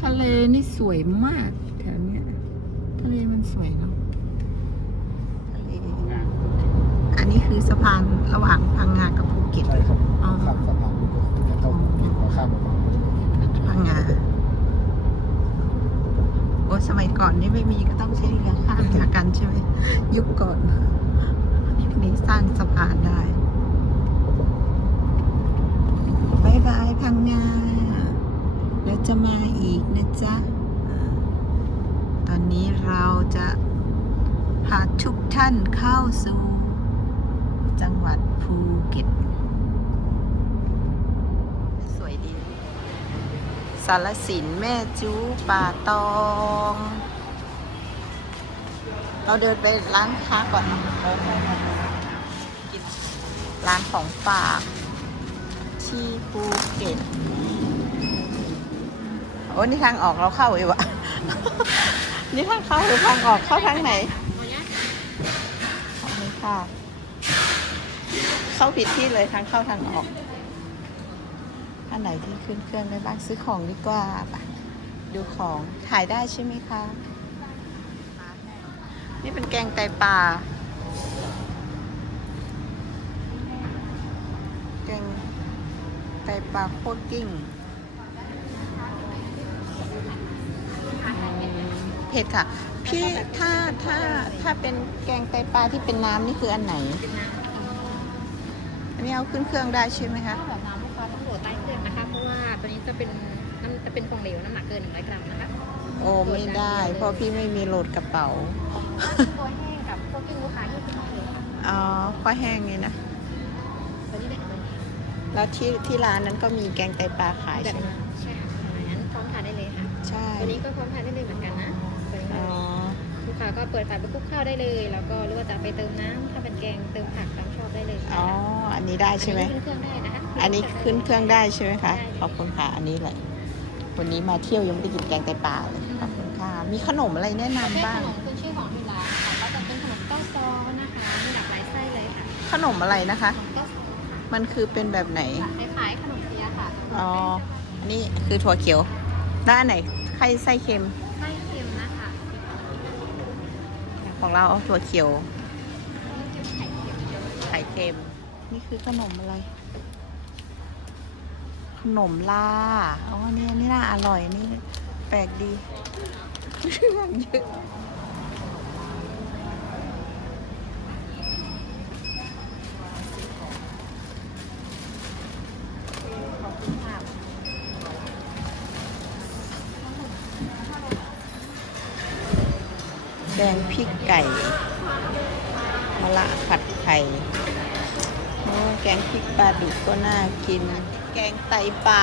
สวยมากแถวเนี้ยทะเลมันสวยเนาะทะเลงานอันนี้คือสะพานระหว่างพังงากับภูเก็ตใช่ครับอ๋อข้ามสะพานนี่ก็คือจะเข้าภูเก็ตพอข้ามมาฝั่งนู้นก็จะพังงาโอ้สมัยก่อนนี่ไม่มีก็ต้องใช้เรือข้ามหากันใช่ไหมยุคก่อนยุคนี้สร้างสะพานได้บายบายพังงา แล้วจะมาอีกนะจ๊ะ ตอนนี้เราจะพาทุกท่านเข้าสู่ จังหวัดภูเก็ต สวยดีสารสินแม่จูป่าตอง เราเดินไปร้านค้าก่อนนะแล้วค่อยมากินร้านของฝากที่ภูเก็ต อ้นี่ทางออกเราเข้าเอวะนี่ทางเข้าหรือทางออกเข้าทางไหนขอบคุณค่ะ เข้าผิดที่เลยทางเข้าทางออก อันไหนที่ขึ้นเครื่องได้บ้างซื้อของดีกว่าดูของถ่ายได้ใช่ไหมคะ นี่เป็นแกงไตปลาแกงไตปลาโคตรกิ้ง เผ็ดค่ะ พี่ถ้าถ้าถ้าเป็นแกงไตปลาที่เป็นน้ำนี่คืออันไหน อันนี้เอาขึ้นเครื่องได้ใช่ไหมคะถ้าแบบน้ำลูกค้าต้องโหลดใต้เครื่องนะคะ เพราะว่าตัวนี้จะเป็นน้ำจะเป็นของเหลวน้ำหนักเกิน100กรัมนะคะ โอ้ไม่ได้เพราะพี่ไม่มีโหลดกระเป๋าตัวแห้งกับพวกกิ้งลูกค้าที่ขึ้นมาเลยค่ะอ๋อข้อแห้งนี่นะตัวนี้ได้ตัวนี้แล้วที่ที่ร้านนั้นก็มีแกงไตปลาขายแบบใช่ไหมนั้นใช่ค่ะงั้นพร้อมทานได้เลยค่ะ ใช่ ตัวนี้ก็พร้อมทานได้เลยเหมือนกันนะตัวนี้ อ๋อ ลูกค้าก็เปิดฝาไปคลุกข้าวได้เลย แล้วก็หรือว่าจะไปเติมน้ำถ้าเป็นแกงเติมผักตามชอบได้เลยอ๋อ อันนี้ได้ใช่ไหม อันนี้ขึ้นเครื่องได้นะคะอันนี้ขึ้นเครื่องได้ใช่ไหมคะได้ขอบคุณค่ะ อันนี้แหละ วันนี้มาเที่ยวยังไม่ได้กินแกงไตปลาเลย ขอบคุณค่ะ มีขนมอะไรแนะนำเป็นบ้าขง นมขึ้นชื่อของที่ร้านค่ะก็จะเป็นขนมเต้าซอนะคะมีหลากหลายไส้เลยค่ะขนมอะไรนะคะ ขนมเต้าซอค่ะมันคือเป็นแบบไหน คล้ายๆขนมเปี๊ยะค่ะอ๋อ อันนี้คือถั่วเขียว แล้วอันไหนไข่ไส้เค็มไส้เค็ม ของเราเอาถั่วเขียว ไข่เค็ม นี่คือขนมอะไร ขนมลาอ๋อเนี่ยนี่น่าอร่อยนี่ แปลกดีเยอะ แกงพริกปลาดุกก็น่ากิน แกงไตปลา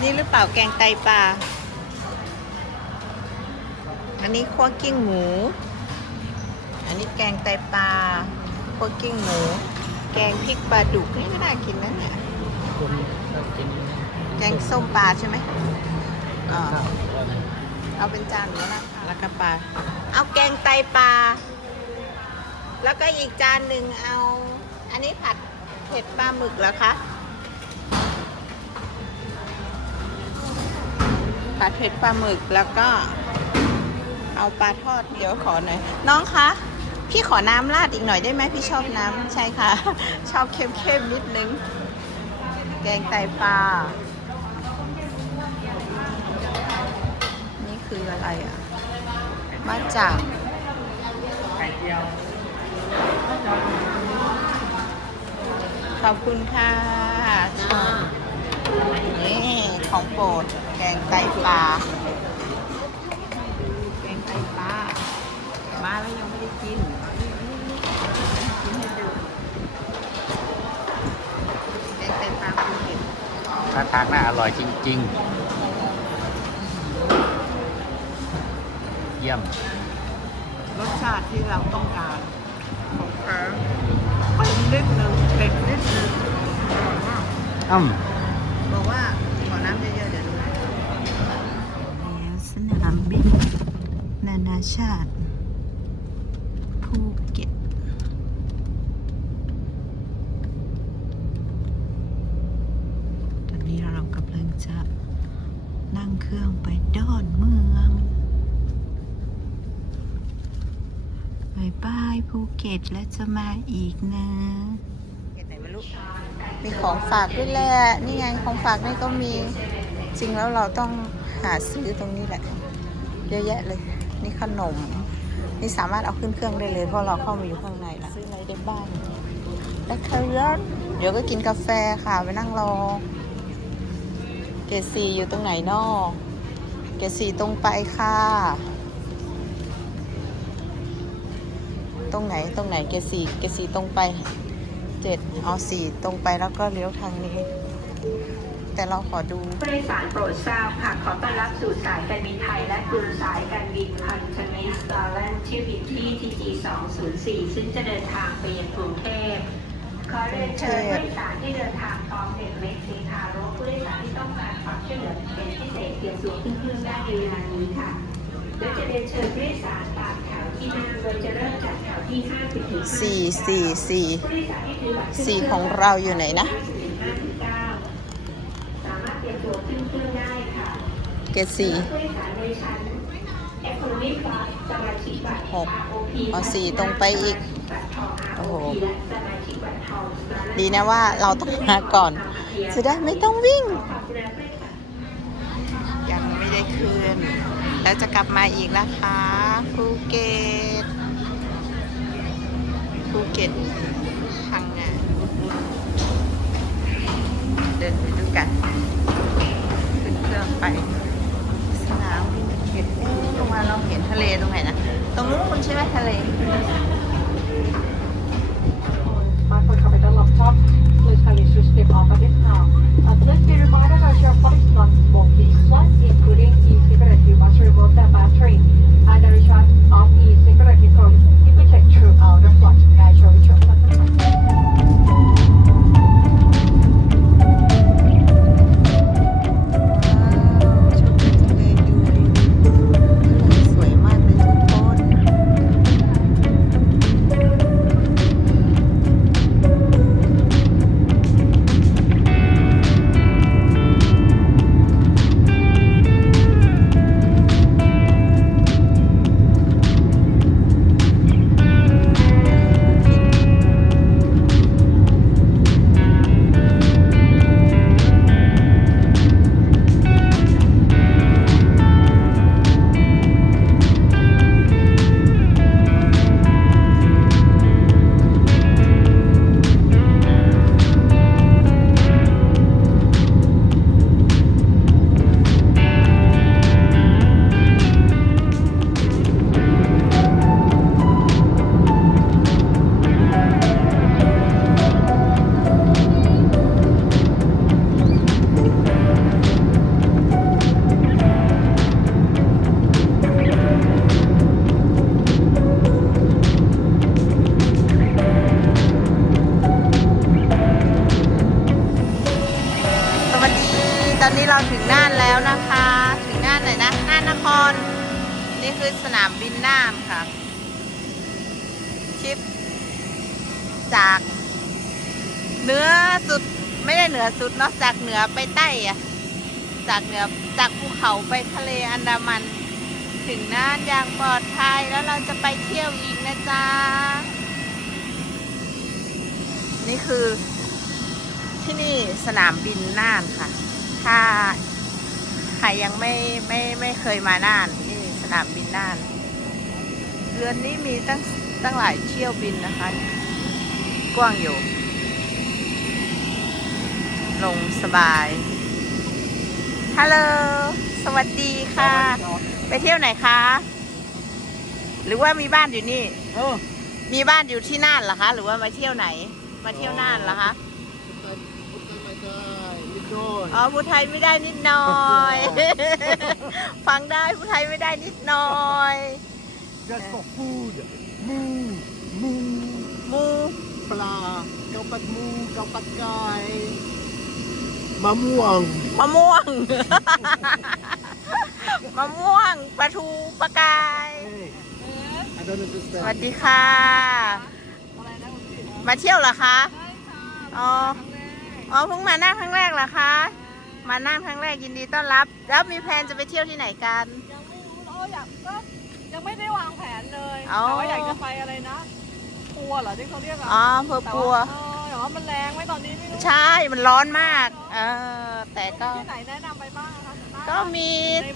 นี่หรือเปล่าแกงไตปลา อันนี้คั่วกิ้งหมู อันนี้แกงไตปลาคั่วกิ้งหมู แกงพริกปลาดุกนี่ก็น่ากินนะเนี่ยคนก็กินแกงส้มปลาใช่ไหมอ่าข้าวก็นะเอาเป็นจานหรือละแล้วก็ปลา เอาแกงไตปลา แล้วก็อีกจานหนึ่งเอา อันนี้ผัดเผ็ดปลาหมึกเหรอคะ ผัดเผ็ดปลาหมึกแล้วก็ เอาปลาทอดเดี๋ยวขอหน่อย น้องคะพี่ขอน้ำราดอีกหน่อยได้ไหมพี่ชอบน้ำใช่ค่ะ ชอบเข้มๆนิดนึง แกงไตปลา นี่คืออะไรอะ มาจากไข่เจียว ขอบคุณค่ะชอบนี่ของโปรดแกงไตปลา แกงไตปลา มาแล้วยังไม่ได้กิน กินให้ดู แกงไตปลาภูเก็ตถ้าทางน่าอร่อยจริง ๆ เยี่ยม รสชาติที่เราต้องการ ของแท้เป็นนิดนึงเผ็ดนิดนึงอร่อยมากอ้ำบอกว่าขอน้ำเยอะๆเดี๋ยวดูนะสนามบินนานาชาติภูเก็ตตอนนี้เรากำลังจะนั่งเครื่องไปดอนเมือง บายบายภูเก็ตแล้วจะมาอีกนะเก็ตไหนไม่รู้มีของฝากด้วยแหละนี่ไงของฝากนี่ก็มีจริงแล้วเราต้องหาซื้อตรงนี้แหละ เยอะแยะเลย นี่ขนม นี่สามารถเอาขึ้นเครื่องได้เลยเพราะเราเข้ามาอยู่ข้างในละซื้ออะไรได้บ้างแบคเคเรียเดี๋ยวก็กินกาแฟค่ะไปนั่งรอ เกรดซีอยู่ตรงไหนนอเกรดซีตรงไปค่ะ ตรงไหนตรงไหนเกรดซีเกรดซีตรงไปเจ็ดเอาสี่ตรงไปแล้วก็เลี้ยวทางนี้ แต่เราขอดูผู้โดยสารโปรดทราบค่ะขอต้อนรับสู่สายการบินไทย และกลุ่มสายการบินพันธมิตรสตาร์แลนด์ที่บินที่ TG 204ซึ่งจะเดินทางไปยังกรุงเทพขอเรียนเชิญผู้โดยสารที่เดินทางพร้อมเด็กเล็กสีทารกผู้โดยสารที่ต้องการความช่วยเหลือเป็นพิเศษเตรียมตัวขึ้นเครื่องได้ในเวลานี้ค่ะโดยจะเรียนเชิญผู้โดยสาร สี่สี่สี่สี่ของเราอยู่ไหนนะสามารถเตรียมตัวขึ้นเครื่องได้ค่ะเกสี่ผู้โดยสารในชั้น Economy Class สมาชิกบัตรหกเอาสี่ตรงไปอีก โอ้โห ดีนะว่าเราต้องมาก่อน จะได้ไม่ต้องวิ่ง ยังไม่ได้คืน แล้วจะกลับมาอีกนะคะภูเก็ตภูเก็ตพังงาเดินไปดูกันขึ้นเครื่องไปสนามบินภูเก็ตเอ๊ะตรงมาเราเห็นทะเลตรงไหนนะ ตรงนู้นคุณใช่ไหมทะเล Smartphone capital laptop, please kindly switch them off at this now. Uh, please be reminded that คือสนามบินน่านค่ะ ชิป จากเหนือสุดไม่ได้เหนือสุดเนาะจากเหนือไปใต้อะจากเหนือจากภูเขาไปทะเลอันดามัน ถึงน่านอย่างปลอดภัยแล้วเราจะไปเที่ยวอีกนะจ๊ะนี่คือที่นี่สนามบินน่านค่ะ ถ้าใครยังไม่ไม่ไม่เคยมาน่าน นี่สนามบินน่านเรือนนี้มีตั้งตั้งหลายเที่ยวบินนะคะ กว้างอยู่ ลงสบาย ฮัลโหล สวัสดีค่ะ ไปเที่ยวไหนคะ หรือว่ามีบ้านอยู่นี่ เออมีบ้านอยู่ที่น่านเหรอคะ หรือว่ามาเที่ยวไหน มาเที่ยวน่านเหรอคะ อ๋อผู้ไทยไม่ได้นิดหน่อย ฟังได้ผู้ไทยไม่ได้นิดหน่อย just for food มูมูหมูปลาเกาปัดมูเกาปัดไก่มะม่วงมะม่วงมะม่วงปลาทูปลากาย I don't ส understand วัสดีค่ะ มาเที่ยวเหรอคะ อ๋อ อ๋อเพิ่งมาหน้าครั้งแรกเหรอคะ มานั่งครั้งแรกยินดีต้อนรับ แล้วมีแพลนจะไปเที่ยวที่ไหนกัน ยังไม่รู้เอออยากก็ยังไม่ได้วางแผนเลยอ๋อ แต่ว่าอยากจะไปอะไรนะปัวเหรอที่เขาเรียกอะอ๋ออำเภอแต่ปัว ว่าเออแต่ว่ามันแรงไหมตอนนี้ไม่รู้ใช่ มันร้อนมาก เออ แต่ก็ ที่ไหนแนะนำไปบ้างนะคะก็มี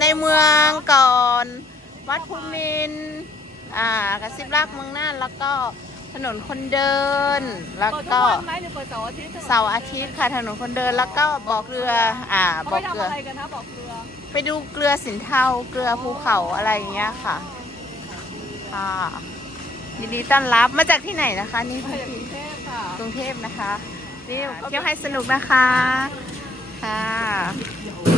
ในเมืองก่อน วัดภูมินทร์อ่ากระซิบรักเมืองน่านแล้วก็ ถนนคนเดิน แล้วเปิดทุก็กวันไหมหรือเปิดเสาร์อาทิตย์เสาร์อาทิตย์ค่ะถนนคนเดินแล้วก็บอกเรืออ่าเขาบไปอกเกลืทำอ อะไรกันนะบอกเรือไปดูเกลือสินเทาเกลือภูเขาอะไรอย่างเงี้ยค่ะค่ะยินดีต้อนรับมาจากที่ไหนนะคะ นี่มาจากกรุงเทพค่ะกรุงเทพนะคะนี่เที่ยวให้สนุกนะคะค่ะ